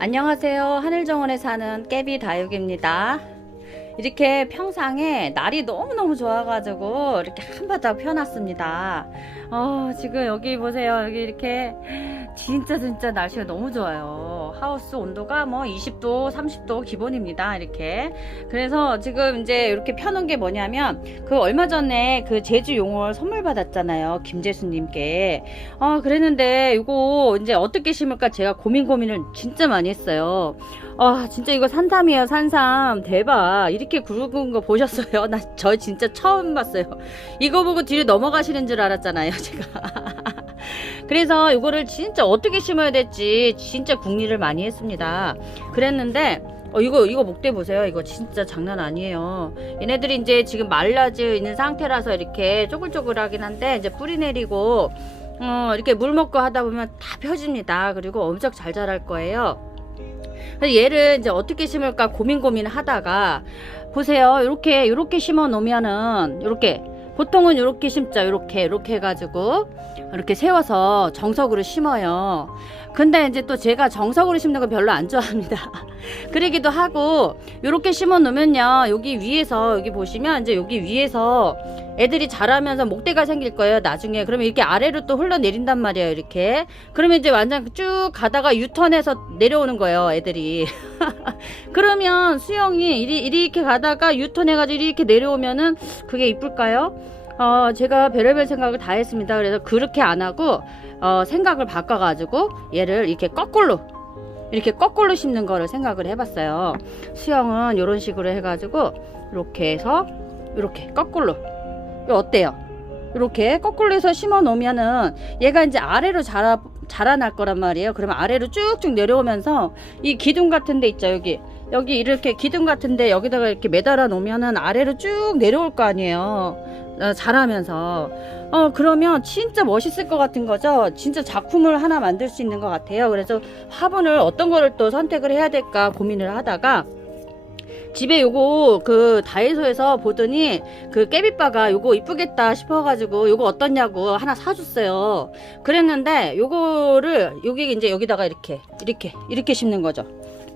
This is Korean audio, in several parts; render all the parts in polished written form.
안녕하세요. 하늘정원에 사는 깨비 다육입니다. 이렇게 평상에 날이 너무너무 좋아가지고 이렇게 한바닥 펴놨습니다. 지금 여기 보세요. 여기 이렇게 진짜 날씨가 너무 좋아요. 하우스 온도가 뭐 20도 30도 기본입니다. 이렇게 그래서 지금 이제 이렇게 펴놓은 게 뭐냐면 그 얼마 전에 그 제주 용월 선물 받았잖아요. 김재수님께. 그랬는데 이거 이제 어떻게 심을까 제가 고민을 진짜 많이 했어요. 진짜 이거 산삼이에요. 산삼 대박. 이렇게 굵은 거 보셨어요? 저 진짜 처음 봤어요. 이거 보고 뒤로 넘어가시는 줄 알았잖아요, 제가. 그래서 이거를 진짜 어떻게 심어야 될지 진짜 궁리를 많이 했습니다. 그랬는데 이거 목대 보세요. 이거 진짜 장난 아니에요. 얘네들이 이제 지금 말라져 있는 상태라서 이렇게 쪼글쪼글하긴 한데 이제 뿌리 내리고 이렇게 물 먹고 하다 보면 다 펴집니다. 그리고 엄청 잘 자랄 거예요. 그래서 얘를 이제 어떻게 심을까 고민 하다가 보세요. 이렇게 심어 놓으면은 이렇게 보통은 이렇게 심죠. 이렇게 해가지고 이렇게 세워서 정석으로 심어요. 근데 이제 또 제가 정석으로 심는 거 별로 안 좋아합니다. 그러기도 하고 이렇게 심어 놓으면요. 여기 위에서 여기 보시면 이제 여기 위에서 애들이 자라면서 목대가 생길 거예요. 나중에 그러면 이렇게 아래로 또 흘러내린단 말이에요. 이렇게 그러면 이제 완전 쭉 가다가 유턴해서 내려오는 거예요. 애들이. 그러면 수영이 이렇게 가다가 유턴해가지고 이렇게 내려오면은 그게 이쁠까요? 제가 별의별 생각을 다 했습니다. 그래서 그렇게 안 하고 생각을 바꿔가지고 얘를 이렇게 거꾸로 심는 거를 생각을 해봤어요. 수영은 이런 식으로 해가지고 이렇게 해서 이렇게 거꾸로. 이거 어때요? 이렇게 거꾸로 해서 심어 놓으면은 얘가 이제 아래로 자라날 거란 말이에요. 그러면 아래로 쭉쭉 내려오면서 이 기둥 같은 데 있죠. 여기 이렇게 기둥 같은 데 여기다가 이렇게 매달아 놓으면은 아래로 쭉 내려올 거 아니에요. 자라면서 그러면 진짜 멋있을 것 같은 거죠. 진짜 작품을 하나 만들 수 있는 것 같아요. 그래서 화분을 어떤 거를 또 선택을 해야 될까 고민을 하다가 집에 요거 그 다이소에서 보더니 그 깨비바가 요거 이쁘겠다 싶어가지고 요거 어떻냐고 하나 사줬어요. 그랬는데 요거를 여기 이제 여기다가 이렇게 심는 거죠.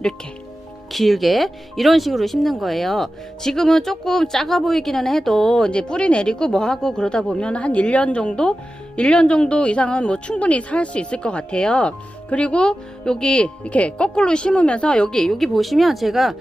이렇게 길게 이런 식으로 심는 거예요. 지금은 조금 작아 보이기는 해도 이제 뿌리 내리고 뭐 하고 그러다 보면 한 1년 정도 이상은 뭐 충분히 살 수 있을 것 같아요. 그리고 여기 이렇게 거꾸로 심으면서 여기 보시면 제가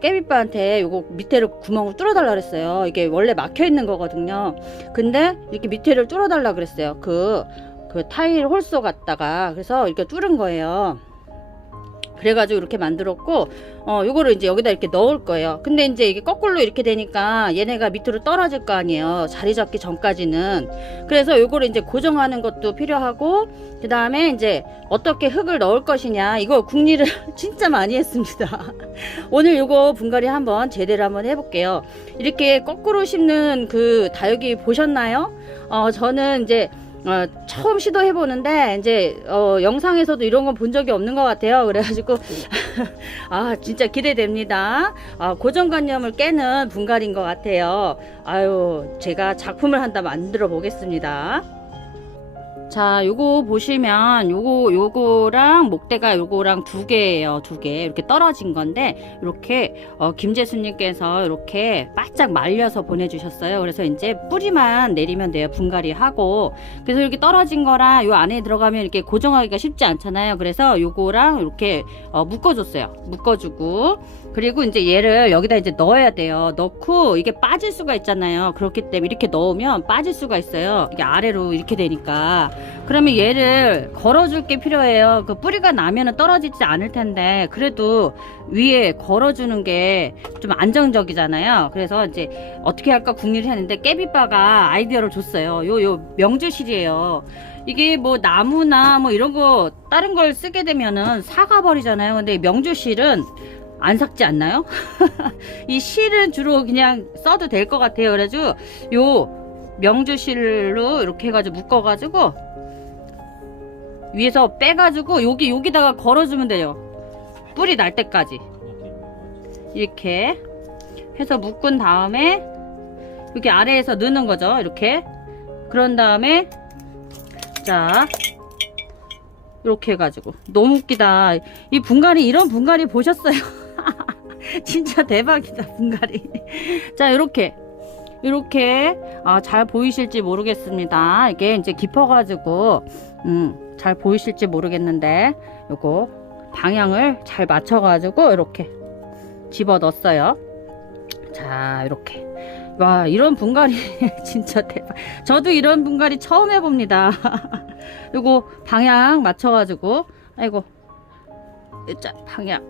깨비바한테 요거 밑에를 구멍을 뚫어 달라 그랬어요. 이게 원래 막혀 있는 거거든요. 근데 이렇게 밑에를 뚫어 달라 그랬어요. 그 타일 홀소 갖다가 그래서 이렇게 뚫은 거예요. 그래가지고 이렇게 만들었고 요거를 이제 여기다 이렇게 넣을 거예요. 근데 이제 이게 거꾸로 이렇게 되니까 얘네가 밑으로 떨어질 거 아니에요. 자리 잡기 전까지는. 그래서 요거를 이제 고정하는 것도 필요하고 그 다음에 이제 어떻게 흙을 넣을 것이냐 이거 궁리를 진짜 많이 했습니다. 오늘 요거 분갈이 한번 제대로 한번 해볼게요. 이렇게 거꾸로 심는 그 다육이 보셨나요? 저는 이제 처음 시도해보는데 이제 영상에서도 이런 건 본 적이 없는 것 같아요. 그래가지고 진짜 기대됩니다. 고정관념을 깨는 분갈이인 것 같아요. 제가 작품을 한다 만들어 보겠습니다. 자, 요거 보시면 요거랑 목대가 요거랑 두 개예요. 두 개 이렇게 떨어진 건데 이렇게 김재수님께서 이렇게 바짝 말려서 보내주셨어요. 그래서 이제 뿌리만 내리면 돼요. 분갈이 하고. 그래서 이렇게 떨어진 거랑 요 안에 들어가면 이렇게 고정하기가 쉽지 않잖아요. 그래서 요거랑 이렇게 묶어줬어요. 묶어주고 그리고 이제 얘를 여기다 이제 넣어야 돼요. 넣고 이게 빠질 수가 있잖아요. 그렇기 때문에 이렇게 넣으면 빠질 수가 있어요. 이게 아래로 이렇게 되니까. 그러면 얘를 걸어줄 게 필요해요. 그 뿌리가 나면은 떨어지지 않을 텐데 그래도 위에 걸어주는 게 좀 안정적이잖아요. 그래서 이제 어떻게 할까 궁리를 했는데 깨비바가 아이디어를 줬어요. 요 명주실이에요. 이게 뭐 나무나 뭐 이런 거 다른 걸 쓰게 되면은 사가 버리잖아요. 근데 명주실은 안 삭지 않나요? 이 실은 주로 그냥 써도 될 것 같아요. 그래가지고 요 명주실로 이렇게 해가지고 묶어가지고 위에서 빼가지고 여기다가 걸어주면 돼요. 뿌리 날 때까지 이렇게 해서 묶은 다음에 여기 아래에서 넣는 거죠. 이렇게 그런 다음에 자 이렇게 해가지고 너무 웃기다. 이 분갈이, 이런 분갈이 보셨어요? 진짜 대박이다, 분갈이. 자, 이렇게 잘 보이실지 모르겠습니다. 이게 이제 깊어가지고 잘 보이실지 모르겠는데, 요거 방향을 잘 맞춰가지고 이렇게 집어 넣었어요. 자, 이렇게. 와, 이런 분갈이 진짜 대박. 저도 이런 분갈이 처음 해봅니다. 요거 방향 맞춰가지고, 아이고, 자, 방향.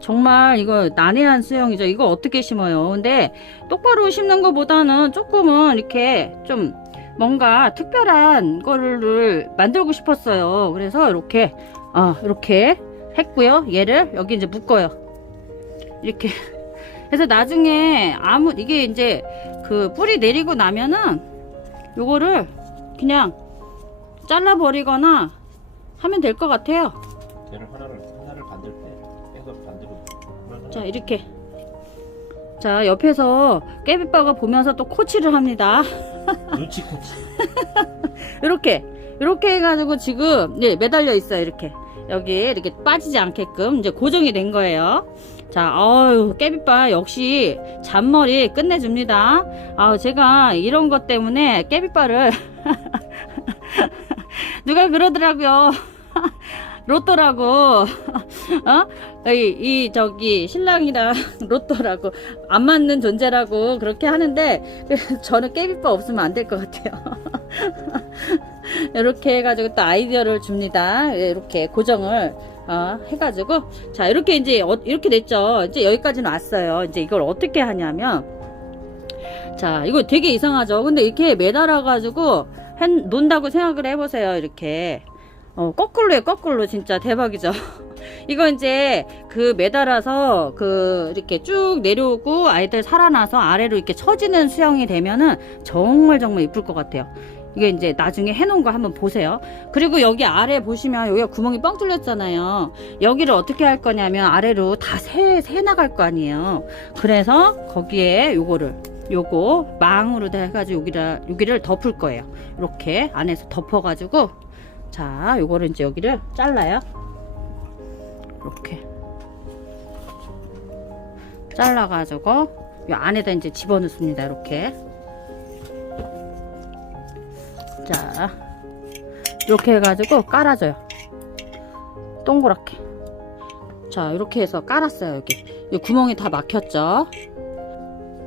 정말 이거 난해한 수영이죠. 이거 어떻게 심어요? 근데 똑바로 심는 것보다는 조금은 이렇게 좀 뭔가 특별한 거를 만들고 싶었어요. 그래서 이렇게 이렇게 했고요. 얘를 여기 이제 묶어요. 이렇게 해서 나중에 이게 이제 그 뿌리 내리고 나면은 요거를 그냥 잘라 버리거나 하면 될 것 같아요. 얘를 하나를 반들 때 빼서 반대로. 자, 이렇게. 자, 옆에서 깨비빠가 보면서 또 코치를 합니다. 눈치 코치. 이렇게 해가지고 지금 매달려 있어요. 이렇게 여기 이렇게 빠지지 않게끔 이제 고정이 된 거예요. 자, 깨비빠 역시 잔머리 끝내줍니다. 제가 이런 것 때문에 깨비빠를 누가 그러더라고요. 로또라고. 저기 신랑이랑 로또라고, 안 맞는 존재라고 그렇게 하는데, 저는 깨비빠 없으면 안 될 것 같아요. 이렇게 해가지고 또 아이디어를 줍니다. 이렇게 고정을 해가지고, 자, 이렇게 이제 이렇게 됐죠. 이제 여기까지는 왔어요. 이제 이걸 어떻게 하냐면, 자, 이거 되게 이상하죠. 근데 이렇게 매달아가지고 논다고 생각을 해보세요. 이렇게 거꾸로 해, 거꾸로. 진짜 대박이죠. 이거 이제 매달아서 이렇게 쭉 내려오고 아이들 살아나서 아래로 이렇게 처지는 수영이 되면은 정말 이쁠 것 같아요. 이게 이제 나중에 해놓은 거 한번 보세요. 그리고 여기 아래 보시면 여기가 구멍이 뻥 뚫렸잖아요. 여기를 어떻게 할 거냐면 아래로 다 새 나갈 거 아니에요. 그래서 거기에 요거 망으로 해가지고 여기를 덮을 거예요. 이렇게 안에서 덮어가지고, 자, 요거를 이제 여기를 잘라요. 이렇게 잘라가지고 요 안에다 이제 집어넣습니다. 이렇게. 자, 이렇게 해가지고 깔아줘요. 동그랗게. 자, 이렇게 해서 깔았어요. 여기 구멍이 다 막혔죠.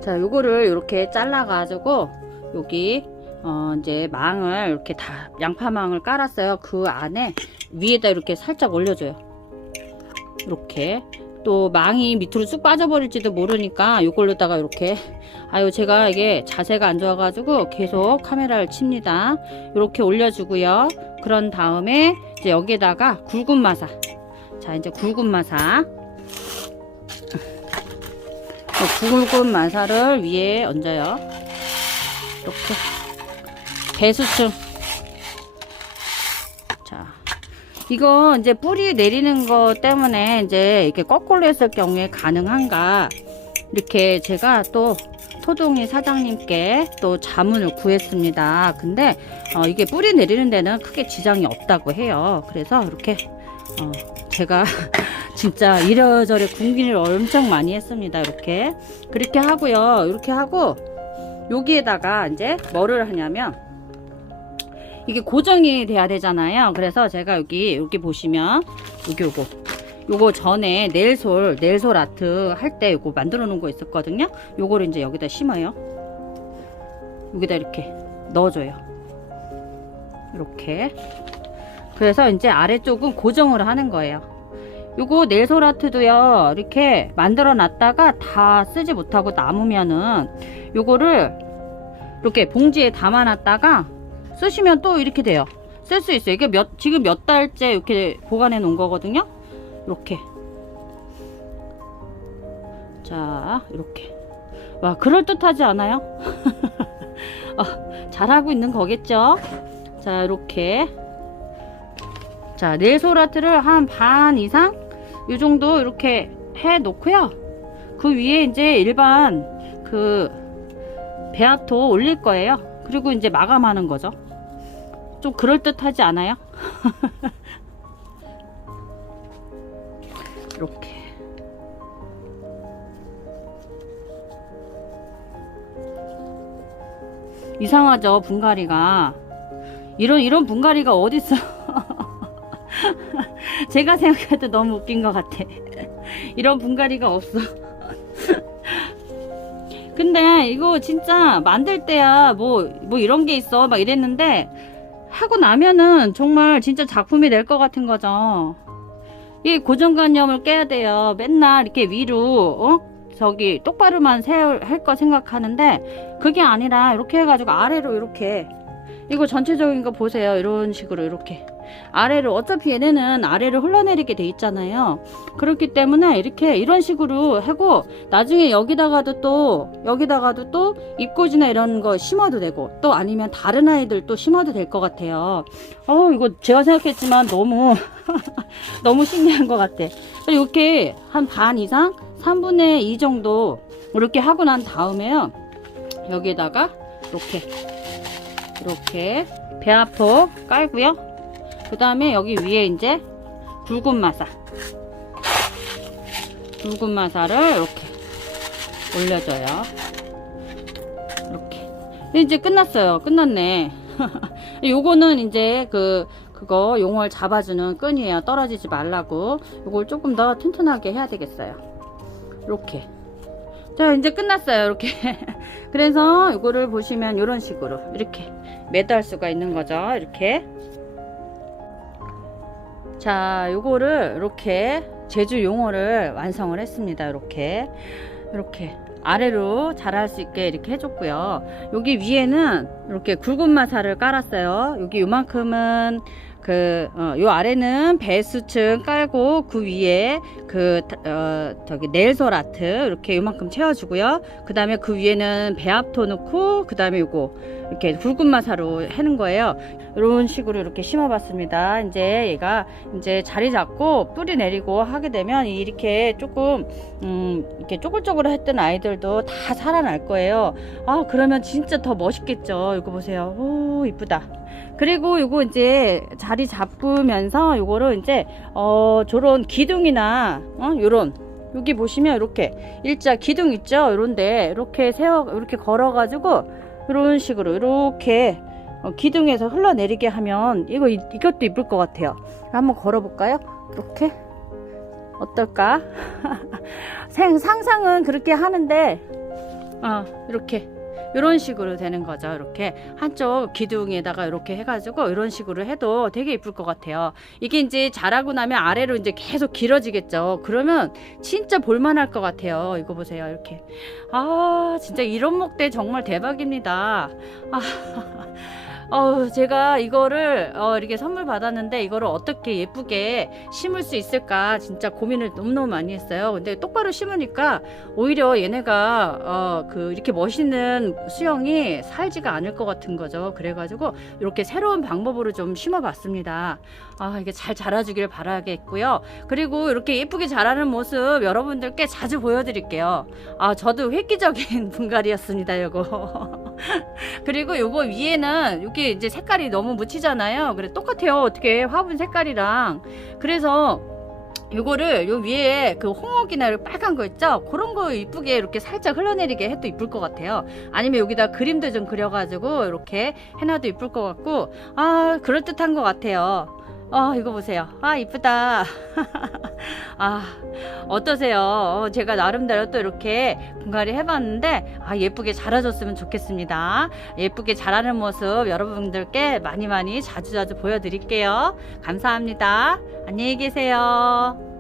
자, 요거를 이렇게 잘라가지고 여기 이제 망을 이렇게 다 양파망을 깔았어요. 그 안에 위에다 이렇게 살짝 올려줘요. 이렇게. 또 망이 밑으로 쑥 빠져버릴지도 모르니까 요걸로다가 이렇게, 제가 이게 자세가 안 좋아가지고 계속 카메라를 칩니다. 이렇게 올려주고요. 그런 다음에 이제 여기에다가 굵은 마사. 자, 이제 굵은 마사. 굵은 마사를 위에 얹어요. 이렇게. 배수층. 자, 이거 이제 뿌리 내리는 거 때문에 이제 이렇게 거꾸로 했을 경우에 가능한가, 이렇게 제가 또 토종이 사장님께 또 자문을 구했습니다. 근데 이게 뿌리 내리는 데는 크게 지장이 없다고 해요. 그래서 이렇게 제가 진짜 이래저래 궁리를 엄청 많이 했습니다. 그렇게 하고요. 이렇게 하고 여기에다가 이제 뭐를 하냐면, 이게 고정이 돼야 되잖아요. 그래서 제가 여기 보시면 요거 전에 네일솔 아트 할 때 요거 만들어 놓은 거 있었거든요. 요거를 이제 여기다 심어요. 여기다 이렇게 넣어줘요. 이렇게. 그래서 이제 아래쪽은 고정을 하는 거예요. 요거 네일솔 아트도요, 이렇게 만들어 놨다가 다 쓰지 못하고 남으면은 요거를 이렇게 봉지에 담아 놨다가 쓰시면 또 이렇게 돼요. 쓸 수 있어요. 이게 지금 몇 달째 이렇게 보관해 놓은 거거든요. 이렇게. 자, 이렇게. 와, 그럴듯하지 않아요? 잘하고 있는 거겠죠? 자, 이렇게. 자, 네일솔 아트를 한 반 이상 이 정도 이렇게 해 놓고요. 그 위에 이제 일반 배아토 올릴 거예요. 그리고 이제 마감하는 거죠. 좀 그럴듯하지 않아요? 이렇게. 이상하죠, 분갈이가. 이런 분갈이가 어딨어. 제가 생각해도 너무 웃긴 것 같아. 이런 분갈이가 없어. 근데 이거 진짜 만들 때야 뭐 이런 게 있어 막 이랬는데 하고 나면은 정말 진짜 작품이 될 것 같은 거죠. 이 고정관념을 깨야 돼요. 맨날 이렇게 위로 저기 똑바로만 할 거 생각하는데 그게 아니라 이렇게 해가지고 아래로 이렇게 이거 전체적인 거 보세요. 이런 식으로 이렇게 아래로 어차피 얘네는 아래로 흘러내리게 돼 있잖아요. 그렇기 때문에 이렇게 이런 식으로 하고 나중에 여기다가도 또 잎꽂이나 이런 거 심어도 되고 또 아니면 다른 아이들 또 심어도 될 것 같아요. 이거 제가 생각했지만 너무 너무 신기한 것 같아. 이렇게 한 반 이상 3분의 2 정도 이렇게 하고 난 다음에요. 여기다가 이렇게 배합포 깔고요. 그 다음에 여기 위에 이제 굵은 마사를 이렇게 올려줘요. 이렇게. 이제 끝났어요. 끝났네. 요거는 이제 그거 용월 잡아주는 끈이에요. 떨어지지 말라고. 요걸 조금 더 튼튼하게 해야 되겠어요. 이렇게. 자, 이제 끝났어요. 이렇게. 그래서 이거를 보시면 이런 식으로 이렇게 매달 수가 있는 거죠. 이렇게. 자, 요거를 이렇게 제주 용어를 완성을 했습니다. 이렇게 아래로 자랄 수 있게 이렇게 해줬고요. 여기 위에는 이렇게 굵은 마사를 깔았어요. 여기 요만큼은 요 아래는 배수층 깔고 그 위에 저기 네일솔 아트 이렇게 요만큼 채워주고요. 그 다음에 그 위에는 배합토 넣고 그 다음에 요거 이렇게 굵은 마사로 해는 거예요. 이런 식으로 이렇게 심어봤습니다. 이제 얘가 이제 자리 잡고 뿌리 내리고 하게 되면 이렇게 조금 이렇게 쪼글쪼글했던 아이들도 다 살아날 거예요. 그러면 진짜 더 멋있겠죠. 이거 보세요. 오, 이쁘다. 그리고 요거 이제 자리 잡으면서 요거를 이제 저런 기둥이나 요런 여기 보시면 이렇게 일자 기둥 있죠. 요런데 이렇게 이렇게 걸어가지고 이런 식으로 이렇게 기둥에서 흘러내리게 하면 이것도 이쁠 것 같아요. 한번 걸어볼까요? 이렇게 어떨까? 상상은 그렇게 하는데 이렇게 이런 식으로 되는 거죠. 이렇게 한쪽 기둥에다가 이렇게 해가지고 이런 식으로 해도 되게 이쁠 것 같아요. 이게 이제 자라고 나면 아래로 이제 계속 길어지겠죠. 그러면 진짜 볼만할 것 같아요. 이거 보세요. 이렇게. 진짜 이런 목대 정말 대박입니다. 제가 이거를 이렇게 선물 받았는데 이거를 어떻게 예쁘게 심을 수 있을까 진짜 고민을 너무너무 많이 했어요. 근데 똑바로 심으니까 오히려 얘네가 이렇게 멋있는 수영이 살지가 않을 것 같은 거죠. 그래가지고 이렇게 새로운 방법으로 좀 심어봤습니다. 이게 잘 자라주길 바라겠고요. 그리고 이렇게 예쁘게 자라는 모습 여러분들께 자주 보여드릴게요. 저도 획기적인 분갈이였습니다. 요거. 그리고 요거 위에는 이게 이제 색깔이 너무 묻히잖아요. 그래 똑같아요. 어떻게 화분 색깔이랑. 그래서 요거를 요 위에 홍옥이나 빨간 거 있죠? 그런 거 이쁘게 이렇게 살짝 흘러내리게 해도 이쁠 것 같아요. 아니면 여기다 그림도 좀 그려가지고 이렇게 해놔도 이쁠 것 같고 그럴듯한 것 같아요. 이거 보세요. 이쁘다. 어떠세요? 제가 나름대로 또 이렇게 분갈이 해봤는데 예쁘게 자라줬으면 좋겠습니다. 예쁘게 자라는 모습 여러분들께 많이 자주 보여드릴게요. 감사합니다. 안녕히 계세요.